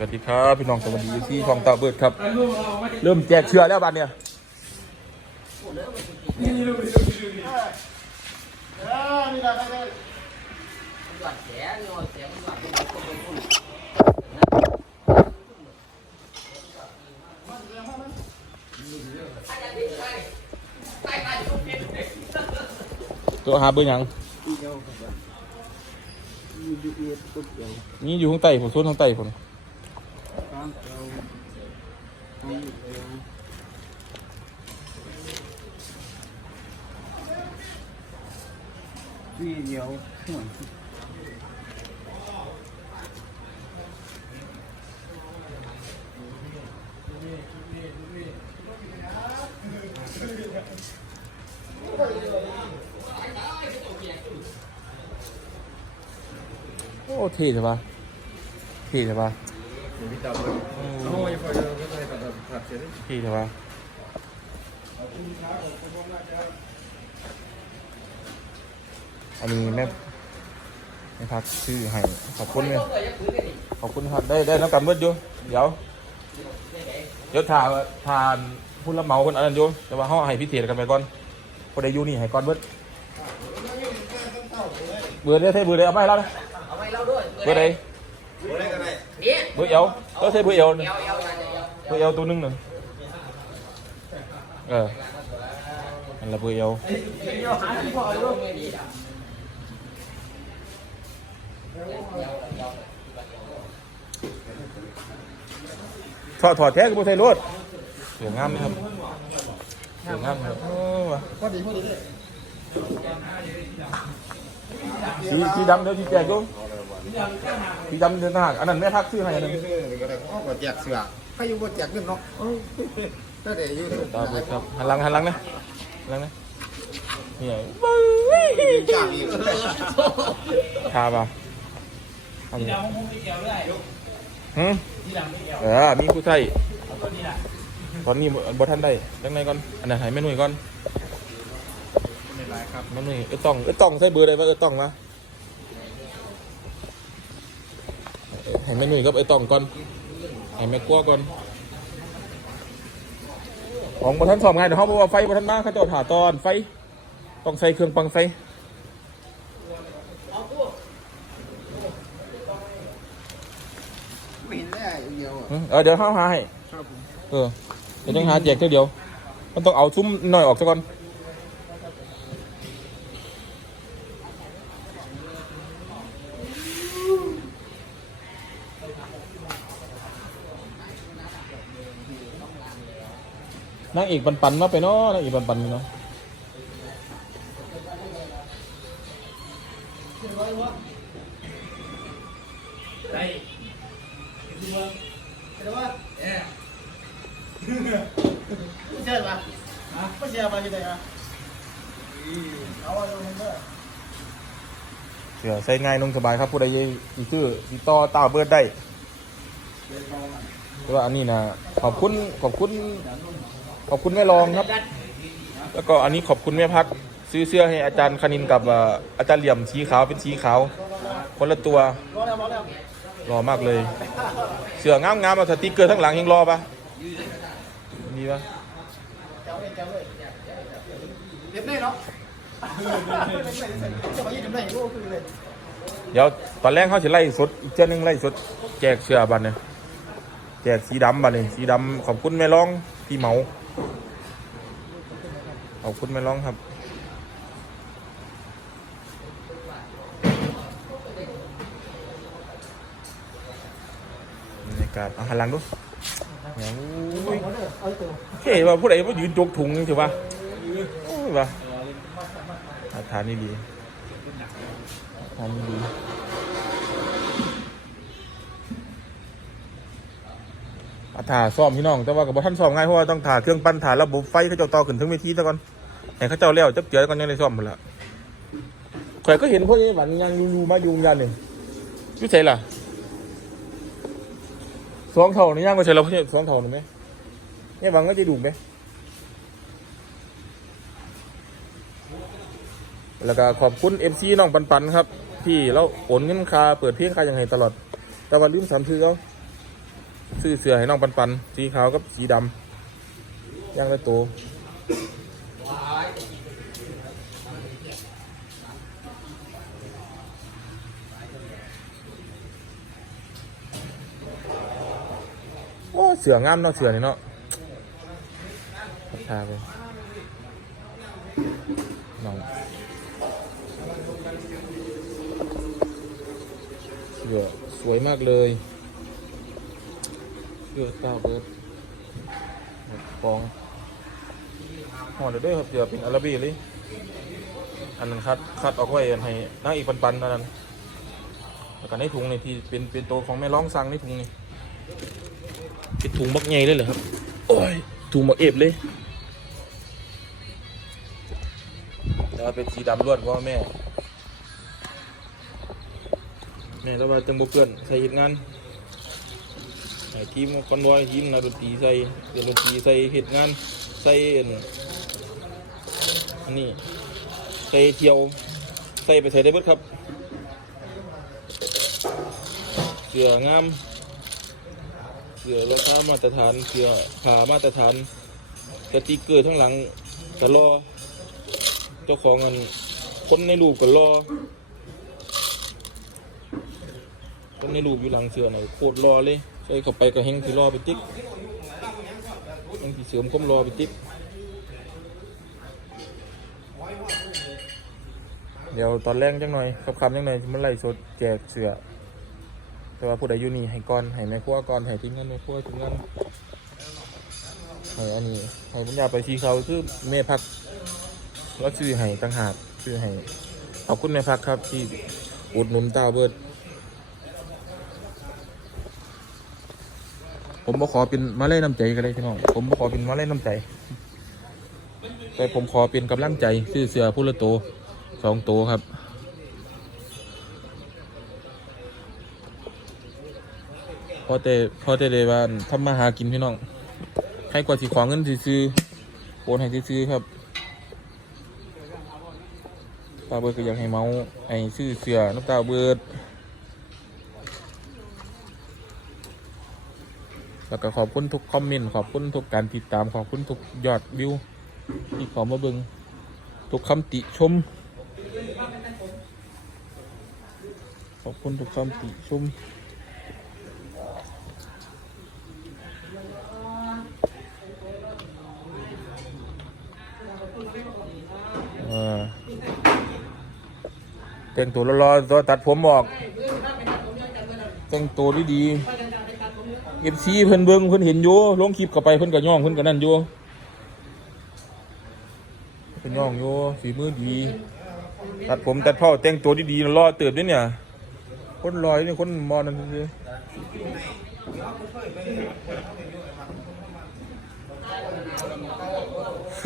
สวัสดีครับพี่น้องสวัสดีที่คลองตาเบิดครับ เริ่มแจกเชื้อแล้วบัดเนี่ยหวัดแฉเงานเนคนเป็นคนตัวหาเบอร์ยังนี่อยู่ข้างใต้ผมส่วนข้างใต้ผม วีเดียวห่วยโอ้เท่ใช่ปะเท่ใช่ปะ โอ้ยพอจะก็ได้กับผัดเสร็จเท่ใช่ปะอันนี้แม่แม่พักชื่อให้ขอบคุณเนี่ยต้องเลยยังคืนได้ดิขอบคุณครับได้ได้น้ำกันเบิดอยู่เดี๋ยวเดี๋ยวทานทานพุ่นละเมาคนอันนั้นอยู่แต่ว่าเขาให้พิเศษกันไปก่อนพอได้อยู่นี่ให้ก่อนเบิดเบอร์ได้ใช่เบอร์ได้เอาไปแล้วนะเอาไว้เล่าด้วยเบอร์ได้นี่เบอร์เอวก็ใช่เบอร์เอว เอวเอวเอวเอวเบอร์เอวตัวหนึงหนึ่งเออนั่นแหละเบอร์เอวถอดถอดแท้ก็บ่ใช่รถสวยงามไหมครับสวยงามครับโอ้ว่ะพอดีพอดีเลยสีสีดำเดี๋ยวสีแจกดูสีดำเดินทางอันนั้นแม่พักซื้อให้อันนั้นก็ได้พ่อก็แจกเสือใครอยู่บ่แจกเงินเนาะก็ได้อยู่ตาเบิดครับหันหลังหันหลังนะหันหลังนะนี่ไงจ้าอีกทาป่ะอันนี้หืมเออมีผู้ใส่ตอนนี้บ่ทันได้จังไหนก่อน อันนั้นให้แม่หนุ่ยก่อนไม่ไรครับแม่หนุ่ยเออต้องเออต้องใส่เบอร์ใดวะเออต้องนะ ให้แม่หนุ่ยกับเออต้องก่อนให้แม่กลัวก่อนของบ่ทันสอบไงเดี๋ยวเขาบอกว่าไฟบ่ทันมาเขาเจะถ่าตอนไฟต้องใส่เครื่องปังไฟไม่เห็นได้เดียวเออเดี๋ยวเขาหาให้ครับผมเออเดี๋ยวต้องหาแจกเท่าเดียว มันต้องเอาซุ้มหน่อยออกซะก่อน นางเอกปันปันมาไปเนาะนางเอกปันปันเนาะไม่ใช่ปะไม่ใช่ปะกี่ตัวอะเอาไว้ตรงนี้ด้วยเสือใส่ง่ายนุ่งสบายครับผู้ใดอีซื้อติต่อตาเบิร์ดได้แต่ว่าอันนี้นะขอบคุณขอบคุณ ขอบคุณแม่รองครับ แล้วก็อันนี้ขอบคุณแม่พัก ซื้อเสื้อให้อาจารย์คณินกับเอ่ออาจารย์เหลี่ยมสีขาวเป็นสีขาวคนละตัวรอแล้วรอแล้วรอมากเลย เสื้องามงามๆเอาสติกเกอร์ทั้งหลังยังรอปะมีปะเจ้าเลยเจ้าเลยเด็ดแน่เนาะจะมายืดได้รู้คือเลยเดี๋ยวตอนแรกเขาจะไล่สดอีกเจ้านึงไล่สดแจกเสื้อบัตรเนี่ยแจกสีดำบัตรเนี่ยสีดำขอบคุณแม่รองพี่เหมา ขอบคุณม่รองครับบรรยากาศเอาหันหลังดูโอ้ยเอเฮ้ยว่าผู้ใดว่ายืนจกถุงถือว่าโอ้ยว่าอาทานนี่ดีอานนี่ดี ถ่าซ่อมพี่น้อง แต่ว่ากับท่านซ่อมง่ายเพราะว่าต้องถ่าเครื่องปั้นถ่าระบบไฟเขาเจ้าต่อขึ้นถึงเวทีซะก่อนให้เขาเจ้าเลี้ยวจับเจือก่อนยังได้ซ่อมหมดละข่อยก็เห็นพวกนี้หวานยังอยู่มายู่ยันหนึ่งยุ่ใช่ล่ะสองเท่านี่ย่างก็ใช่เราเพื่อสองเท่าหนึ่งไหมเนี่ยหวังก็จะดูไหมแล้วก็ขอบคุณเอฟซีน้องปันปันครับ ที่เราโอนเงินค่าเปิดเพลงค่าอย่างไรตลอด แต่วันลืมสามคือเขา ซื้อเสือให้น้องปันปันสีขาวกับสีดำย่างละตัวโอ้เสืองามเนาะเสือนี่เนาะพัฒนาไปน้องเสือสวยมากเลย เสือตาเบิร์ดฟองห่อเดี๋ยวด้วยครับเสือเป็นอาราบีเลยอันนั้นคัดคัดออกไว้ให้นั่งอีกปันๆอันนั้นแล้วก็ในถุงนี่ที่เป็นเป็นตัวของแม่ร้องสั่งในถุงนี่เป็นถุงบักใหญ่เลยเหรอครับโอ้ยถุงบักเอฟเลยแล้วเป็นสีดำล้วนเพราะว่าแม่แม่แล้วว่าจังบเพื่อนใส่เหตุงานใส่ ทีมคอนวอยทีมนักดนตรีใส่เดนตรีใส่เหตุงานใส่อันนี้ใส่เที่ยวใส่ไปใส่ได้เบิดครับเสืองามเสือราคามาตรฐานเสือผ่ามาตรฐานสติกเกอร์ทั้งหลังก็รอ เจ้าของอันคนในรูปก็รอคนในรูปอยู่หลังเสือหน่อยโคตรรอเลย ใส่เข้าไปก็เฮงที่รอไปติ๊กเฮงที่เสริมคมรอไปติ๊กเดี๋ยวตอนแรกจังหน่อยคำคำจังหน่อยมันไล่สดแจกเสือแต่ว่าผู้ใดอยู่นี่ให้ก่อนให้แม่ครัวก่อนให้ทีมงานแม่ครัวทีมงานให้อันนี้ให้บุญญาไปทีเขาคือแม่พักแล้วซื้อให้ต่างหากซื้อให้ขอบคุณแม่พักครับที่อุดหนุนตาเบิด ผมบ่ขอเป็นมาเล่นน้ำใจกันเลยพี่น้อง ผมบ่ขอเป็นมาเล่นน้ำใจ แต่ผมขอเป็นกำลังใจซื้อเสือผู้ละโตวสองโตวครับพอแต่พอแต่เลยว่าทำมาหากินพี่น้องให้กว่าสิขวางเงินซื้อโอนให้ซื้อครับตาเบิร์ดก็อยากให้เมาไอ้ซื้อเสือน้ำตาเบิร์ด แล้วก็ขอบคุณทุกคอมเมนต์ขอบคุณทุกการติดตามขอบคุณทุกยอดวิวที่ขอมาเบิงทุกคำติชม ขอบคุณทุกคำติชมเออแต่งตัวรอๆตัวตัดผมออกแต่งตัวดีๆ เอฟซีเพิ่นเบิ่งเพิ่นเห็นอยู่ลงคลิปเข้าไปเพิ่นก็ย่องเพิ่นก็นั่นอยู่เพิ่นย่องอยู่ฝีมือดี ตัดผมตัดเผ้าแต่งตัวดีๆรอเติบด้วยเนี่ย คนลอยนี่คนมอนั่นเฮ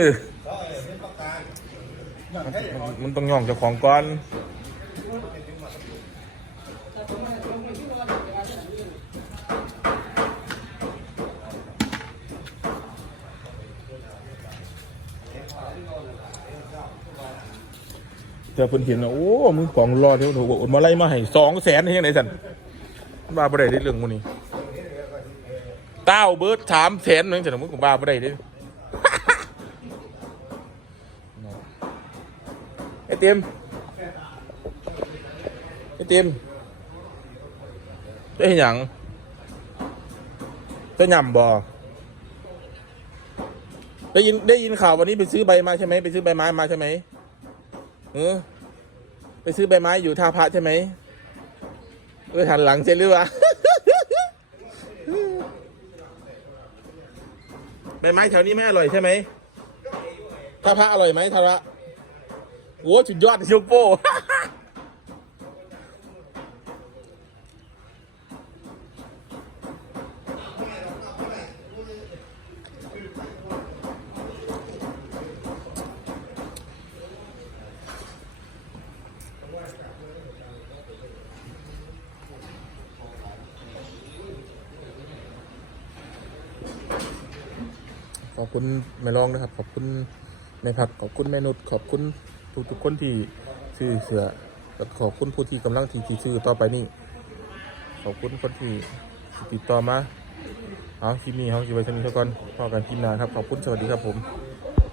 ้ยมันมันต้องย่องเจ้าของก่อน แต่เพิ่นเห็นนะโอ้มึงของรอเดี๋ยวถูกโอนมาไล่มาให้สองแสนให้ยังไงสันบ้าบ่ได้ได้เรื่องมูนี่เต้าเบิร์ดสามแสนนึงแต่มึงก็บ้าบ่ได้เด้ไอเต็มไอเต็มได้เห็นหยังจะหย่ำบ่ได้ยินได้ยินข่าววันนี้ไปซื้อใบมาใช่ไหมไปซื้อใบไม้มาใช่ไหม เออ ไปซื้อใบไม้อยู่ท่าพระใช่ไหมเออหันหลังเสร็จหรือวะใบไม้แถวนี้ไม่อร่อยใช่ไหมท่าพระอร่อยไหมท่าพระโอ้สุดยอดชิวโป้ ขอบคุณแม่รองนะครับ ขอบคุณแม่พัดขอบคุณแม่นุชขอบคุณทุกทุกๆคนที่ซื้อเสือแล้วขอบคุณผู้ที่กำลังที่ที่ซื้อต่อไปนี่ขอบคุณคนที่ติดต่อมาเอาคลิปนี้เขาคิดไว้เท่านี้เท่าก่อนพอกันคลิปหน้าครับขอบคุณสวัสดีครับผม